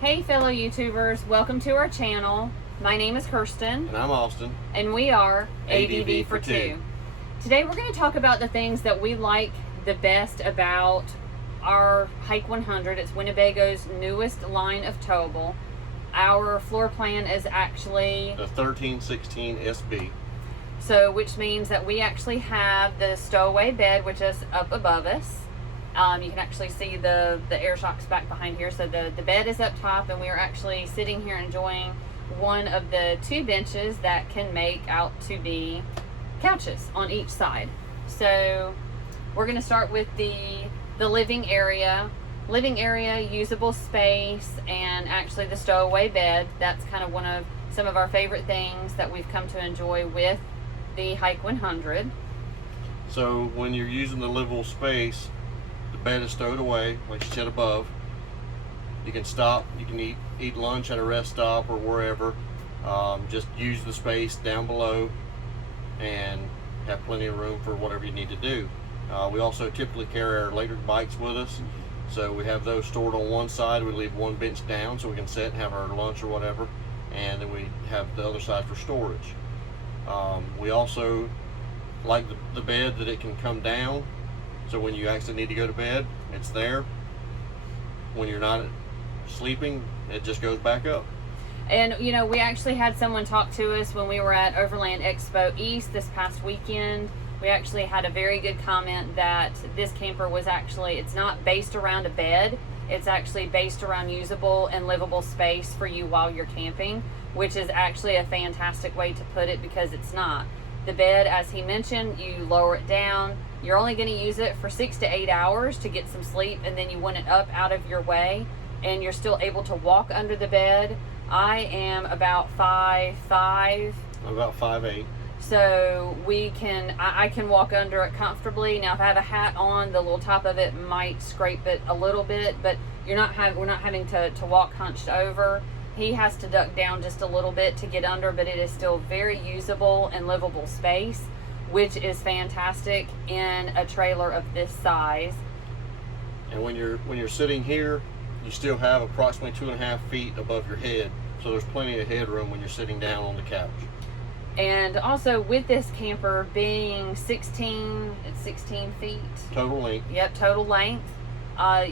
Hey fellow YouTubers, welcome to our channel. My name is Kirsten. And I'm Austin. And we are ADV for Two. Today we're going to talk about the things that we like the best about our Hike 100. It's Winnebago's newest line of towable. Our floor plan is actually the 1316 SB. So, which means that we actually have the stowaway bed, which is up above us. You can actually see the air shocks back behind here. So the bed is up top, and we are actually sitting here enjoying one of the two benches that can make out to be couches on each side. So we're going to start with the living area. Living area, usable space, and actually the stowaway bed. That's kind of some of our favorite things that we've come to enjoy with the Hike 100. So when you're using the livable space, the bed is stowed away, like you said above. You can stop, you can eat lunch at a rest stop or wherever. Just use the space down below and have plenty of room for whatever you need to do. We also typically carry our electric bikes with us. So we have those stored on one side. We leave one bench down so we can sit and have our lunch or whatever. And then we have the other side for storage. We also like the bed that it can come down. So when you actually need to go to bed, it's there. When you're not sleeping, it just goes back up. And you know, we actually had someone talk to us when we were at Overland Expo East this past weekend. We actually had a very good comment that this camper was actually, it's not based around a bed. It's actually based around usable and livable space for you while you're camping, which is actually a fantastic way to put it, because it's not. The bed, as he mentioned, you lower it down. You're only going to use it for 6 to 8 hours to get some sleep, and then you want it up out of your way, and you're still able to walk under the bed. I am about 5'5". I'm about 5'8". So I can walk under it comfortably. Now, if I have a hat on, the little top of it might scrape it a little bit, but we're not having to walk hunched over. He has to duck down just a little bit to get under, but it is still very usable and livable space, which is fantastic in a trailer of this size. And when you're sitting here, you still have approximately 2.5 feet above your head. So there's plenty of headroom when you're sitting down on the couch. And also with this camper being 16 feet. Total length. Yep, total length.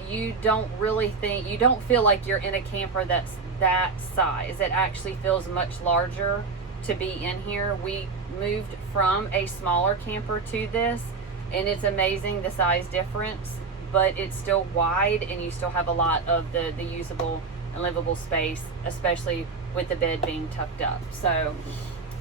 You don't feel like you're in a camper that's that size. It actually feels much larger to be in here. We moved from a smaller camper to this, and it's amazing the size difference, but it's still wide, and you still have a lot of the usable and livable space, especially with the bed being tucked up. So,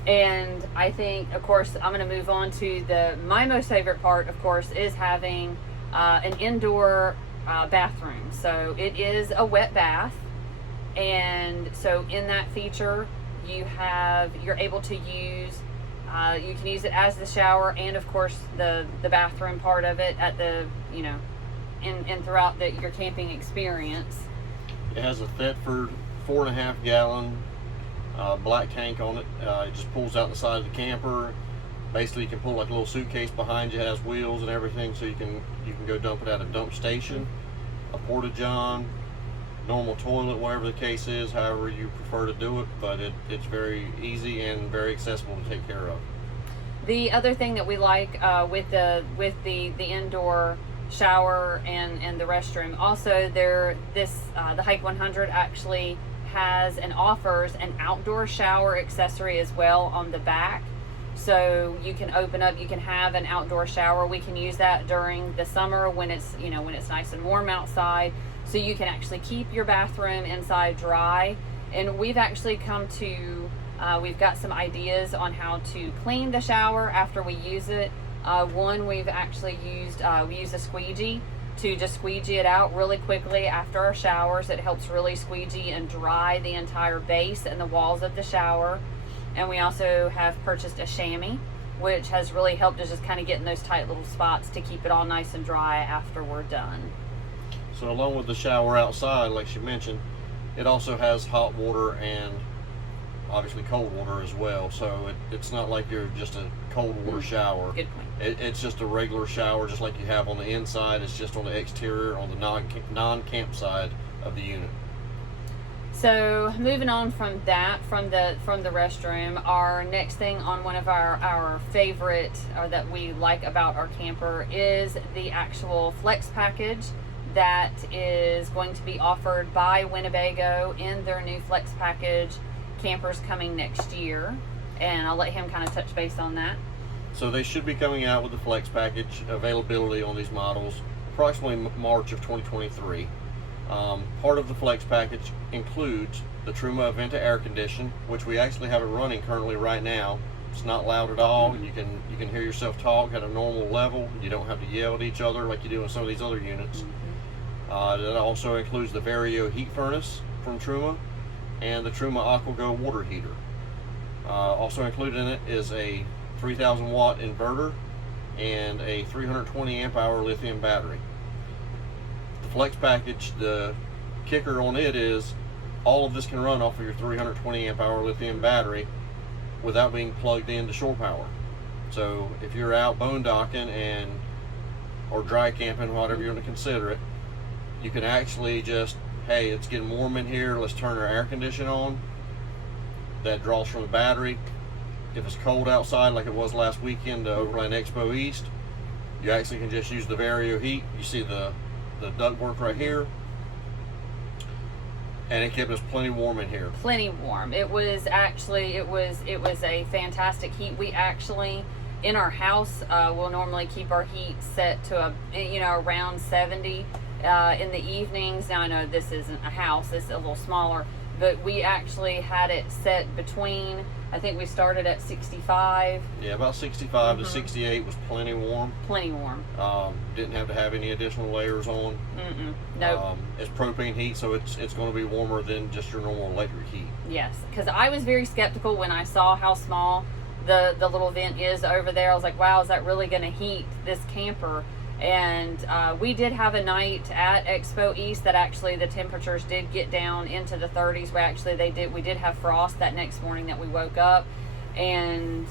and I think, of course, I'm going to move on to my most favorite part, of course, is having an indoor bathroom. So it is a wet bath, and so in that feature, you're able to use, you can use it as the shower, and of course the bathroom part of it at and throughout your camping experience. It has a Thetford 4.5 gallon black tank on it. It just pulls out the side of the camper. Basically, you can pull like a little suitcase behind you. It has wheels and everything, so you can go dump it at a dump station, a porta-john, normal toilet, whatever the case is, however you prefer to do it. But it's very easy and very accessible to take care of. The other thing that we like with the indoor shower and the restroom, also the Hike 100 actually has and offers an outdoor shower accessory as well on the back. So you can open up, you can have an outdoor shower. We can use that during the summer when it's nice and warm outside. So you can actually keep your bathroom inside dry. And we've actually we've got some ideas on how to clean the shower after we use it. We've actually we use a squeegee to just squeegee it out really quickly after our showers. It helps really squeegee and dry the entire base and the walls of the shower. And we also have purchased a chamois, which has really helped us just kind of get in those tight little spots to keep it all nice and dry after we're done. So along with the shower outside, like she mentioned, it also has hot water and obviously cold water as well. So it's not like you're just a cold water shower. Good point. It's just a regular shower, just like you have on the inside. It's just on the exterior, on the non-camp side of the unit. So moving on from that, from the restroom, our next thing on one of our favorite, or that we like about our camper, is the actual flex package that is going to be offered by Winnebago in their new flex package campers coming next year. And I'll let him kind of touch base on that. So they should be coming out with the flex package availability on these models approximately March of 2023. Part of the flex package includes the Truma Aventa air condition, which we actually have it running currently right now. It's not loud at all. You can hear yourself talk at a normal level. You don't have to yell at each other like you do in some of these other units. That also includes the Vario heat furnace from Truma and the Truma AquaGo water heater. Also included in it is a 3,000 watt inverter and a 320 amp hour lithium battery. The flex package, the kicker on it is all of this can run off of your 320 amp hour lithium battery without being plugged into shore power. So if you're out boondocking or dry camping, whatever you want to consider it, you can actually just, hey, it's getting warm in here, let's turn our air conditioner on. That draws from the battery. If it's cold outside like it was last weekend to Overland Expo East, you actually can just use the Vario heat. You see the ductwork right here, and it kept us plenty warm in here. Plenty warm. It was a fantastic heat. We actually, in our house, will normally keep our heat set to around 70 in the evenings. Now I know this isn't a house, this is a little smaller, but we actually had it set between, I think we started at 65. Yeah, about 65 to 68 was plenty warm. Plenty warm. Didn't have to have any additional layers on. Nope. It's propane heat, so it's going to be warmer than just your normal electric heat. Yes, because I was very skeptical when I saw how small the little vent is over there. I was like, wow, is that really going to heat this camper? And we did have a night at Expo East that actually the temperatures did get down into the 30s. We did have frost that next morning that we woke up, and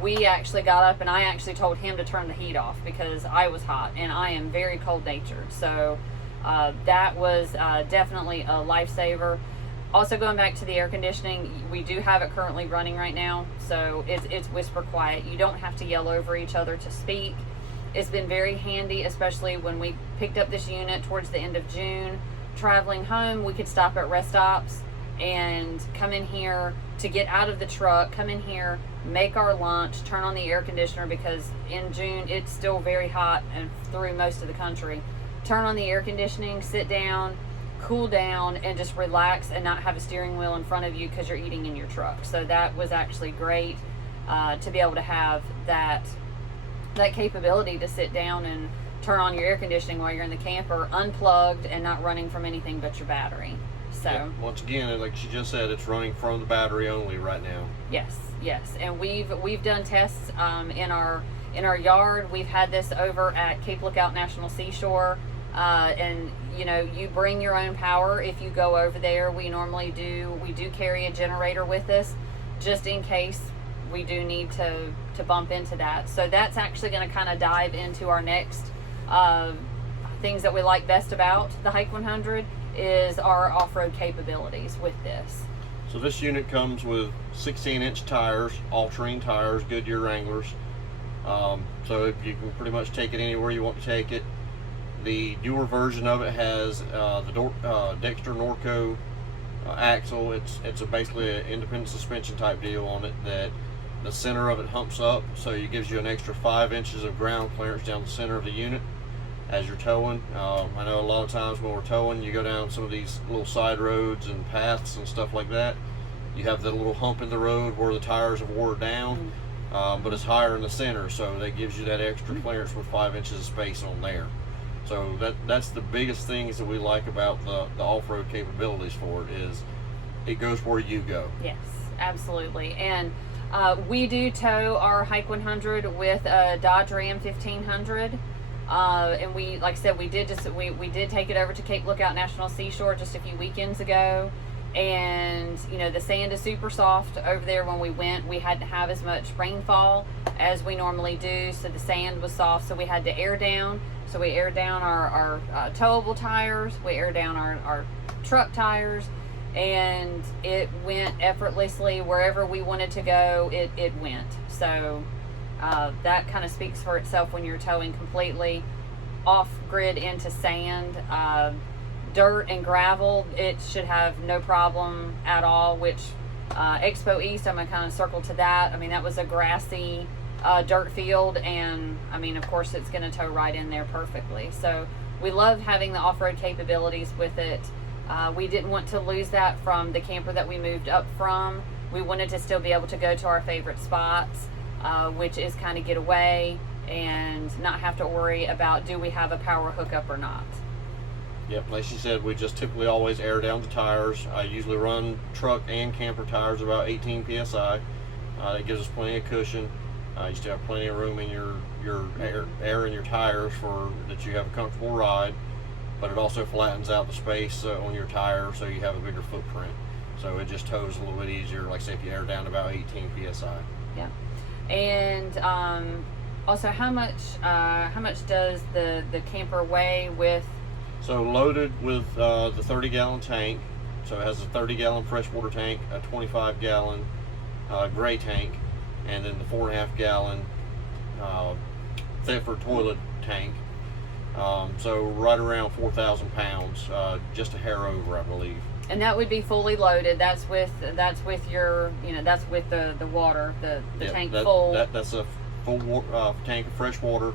we actually got up and I actually told him to turn the heat off because I was hot and I am very cold natured. So that was definitely a lifesaver. Also, going back to the air conditioning, we do have it currently running right now, so it's whisper quiet. You don't have to yell over each other to speak. It's been very handy, especially when we picked up this unit towards the end of June. Traveling home, we could stop at rest stops and come in here to get out of the truck, come in here, make our lunch, turn on the air conditioner, because in June it's still very hot and through most of the country. Turn on the air conditioning, sit down, cool down, and just relax and not have a steering wheel in front of you because you're eating in your truck. So that was actually great to be able to have that capability to sit down and turn on your air conditioning while you're in the camper, unplugged and not running from anything but your battery. So yeah, once again, like she just said, it's running from the battery only right now. Yes, and we've done tests in our yard. We've had this over at Cape Lookout National Seashore, and you bring your own power if you go over there. We do carry a generator with us just in case we do need to bump into that. So that's actually going to kind of dive into our next things that we like best about the Hike 100 is our off-road capabilities with this. So this unit comes with 16-inch tires, all-terrain tires, Goodyear Wranglers. So you can pretty much take it anywhere you want to take it. The newer version of it has the Dexter Norco axle. It's basically an independent suspension type deal on it that the center of it humps up, so it gives you an extra 5 inches of ground clearance down the center of the unit as you're towing. I know a lot of times when we're towing, you go down some of these little side roads and paths and stuff like that. You have the little hump in the road where the tires have wore down, but it's higher in the center, so that gives you that extra clearance with 5 inches of space on there. So that's the biggest things that we like about the off-road capabilities for it, is it goes where you go. Yes, absolutely. And we do tow our Hike 100 with a Dodge Ram 1500. And we, like I said, we did take it over to Cape Lookout National Seashore just a few weekends ago. And the sand is super soft over there. When we went, we hadn't have as much rainfall as we normally do, so the sand was soft, so we had to air down. So we aired down our towable tires, we aired down our truck tires, and it went effortlessly wherever we wanted to go. It went. So that kind of speaks for itself when you're towing completely off grid into sand. Dirt and gravel, it should have no problem at all, which Expo East, I'm going to kind of circle to that. I mean, that was a grassy dirt field, and I mean, of course, it's going to tow right in there perfectly. So we love having the off-road capabilities with it. We didn't want to lose that from the camper that we moved up from. We wanted to still be able to go to our favorite spots, which is kind of get away and not have to worry about, do we have a power hookup or not. Yep, like she said, we just typically always air down the tires. I usually run truck and camper tires about 18 psi. That gives us plenty of cushion. You still have plenty of room in your air in your tires for that you have a comfortable ride, but it also flattens out the space on your tire so you have a bigger footprint. So it just tows a little bit easier. Like say if you air down about 18 psi. Yeah, and also how much does the camper weigh with? So loaded with the 30-gallon tank, so it has a 30-gallon freshwater tank, a 25-gallon gray tank, and then the 4.5-gallon Thetford toilet tank. So right around 4,000 pounds, just a hair over, I believe. And that would be fully loaded. That's with your, that's with the water, the tank full. That's a full tank of fresh water.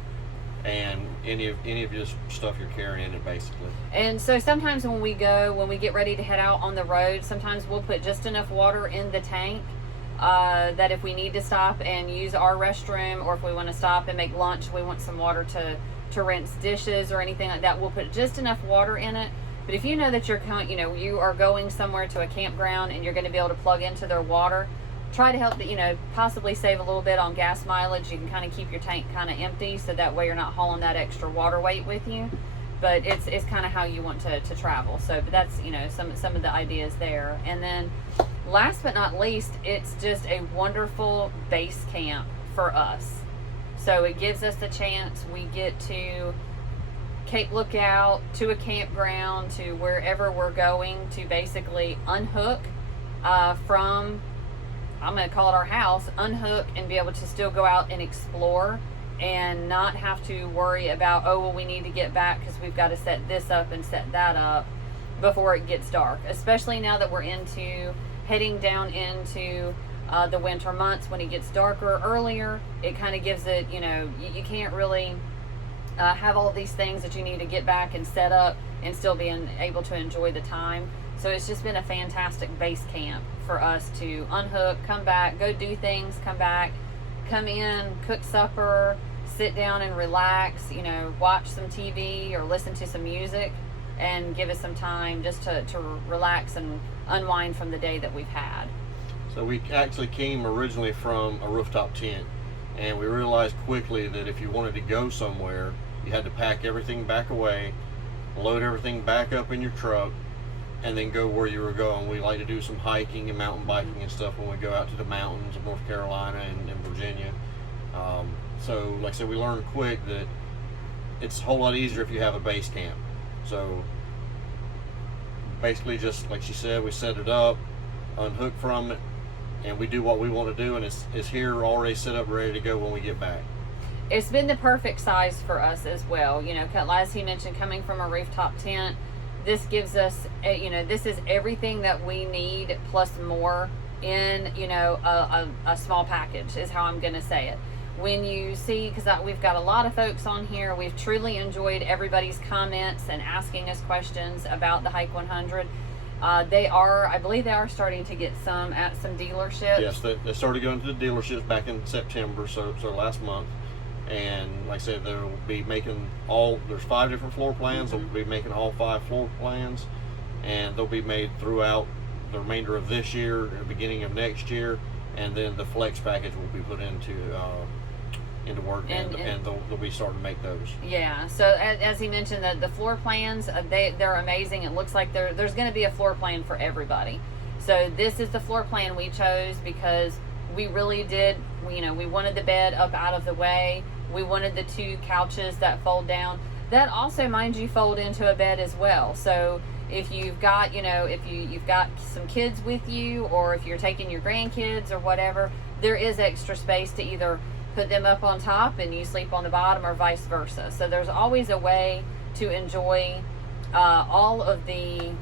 And any of your stuff you're carrying in it, basically. And so sometimes when we get ready to head out on the road, sometimes we'll put just enough water in the tank that if we need to stop and use our restroom, or if we want to stop and make lunch, we want some water to rinse dishes or anything like that, we'll put just enough water in it. But if you know that you are going somewhere to a campground and you're going to be able to plug into their water, try to help possibly save a little bit on gas mileage. You can kind of keep your tank kind of empty, so that way you're not hauling that extra water weight with you. But it's kind of how you want to travel. So, but that's some of the ideas there. And then, last but not least, it's just a wonderful base camp for us. So it gives us the chance. We get to Cape Lookout, to a campground, to wherever we're going, to basically unhook from, I'm going to call it our house, unhook and be able to still go out and explore and not have to worry about, oh, well, we need to get back because we've got to set this up and set that up before it gets dark. Especially now that we're heading down into the winter months when it gets darker earlier. It kind of gives it, you can't really have all these things that you need to get back and set up and still being able to enjoy the time. So it's just been a fantastic base camp for us to unhook, come back, go do things, come back, come in, cook supper, sit down and relax, watch some TV or listen to some music, and give us some time just to relax and unwind from the day that we've had. So we actually came originally from a rooftop tent, and we realized quickly that if you wanted to go somewhere, you had to pack everything back away, load everything back up in your truck, and then go where you were going. We like to do some hiking and mountain biking and stuff when we go out to the mountains of North Carolina and Virginia. So like I said, we learned quick that it's a whole lot easier if you have a base camp. So basically, just like she said, we set it up, unhook from it, and we do what we want to do, and it's here already set up, ready to go when we get back. It's been the perfect size for us as well. As he mentioned, coming from a rooftop tent, this gives us, this is everything that we need plus more in, a small package is how I'm going to say it. When you see, because we've got a lot of folks on here, we've truly enjoyed everybody's comments and asking us questions about the Hike 100. I believe they are starting to get some at some dealerships. Yes, they started going to the dealerships back in September, so last month. And like I said, they'll be making there's 5 different floor plans. Mm-hmm. They'll be making all 5 floor plans, and they'll be made throughout the remainder of this year, the beginning of next year, and then the flex package will be put into work, and they'll be starting to make those. Yeah, so as he mentioned, the floor plans, they're amazing. It looks like there's going to be a floor plan for everybody. So this is the floor plan we chose because we really did, we wanted the bed up out of the way. We wanted the 2 couches that fold down. That also, mind you, fold into a bed as well. So if you've got, you know, if you've got some kids with you, or if you're taking your grandkids or whatever, there is extra space to either put them up on top and you sleep on the bottom, or vice versa. So there's always a way to enjoy all of the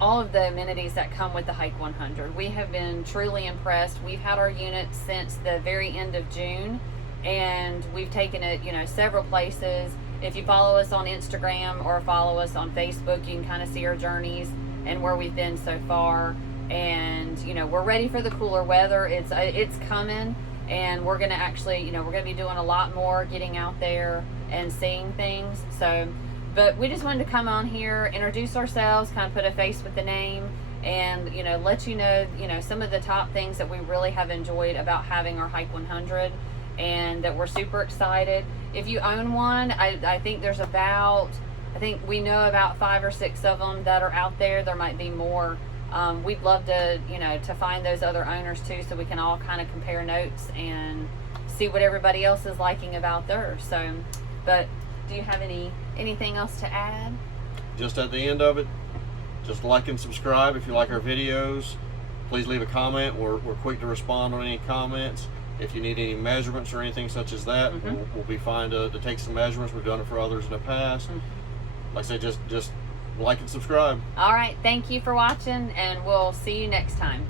amenities that come with the Hike 100. We have been truly impressed. We've had our unit since the very end of June, and we've taken it, you know, several places. If you follow us on Instagram or follow us on Facebook, you can kind of see our journeys and where we've been so far. And, you know, we're ready for the cooler weather. It's coming, and we're going to actually, you know, we're going to be doing a lot more getting out there and seeing things. So, but we just wanted to come on here, introduce ourselves, kind of put a face with the name, and, you know, let you know, some of the top things that we really have enjoyed about having our Hike 100, and that we're super excited. If you own one, I think there's I think we know about 5 or 6 of them that are out there. There might be more. We'd love to, you know, to find those other owners too, so we can all kind of compare notes and see what everybody else is liking about theirs. So, but do you have anything else to add? Just at the end of it, just like and subscribe if you like our videos. Please leave a comment. We're quick to respond on any comments. If you need any measurements or anything such as that, we'll be fine to take some measurements. We've done it for others in the past. Like I said, just like and subscribe. All right, thank you for watching, and we'll see you next time.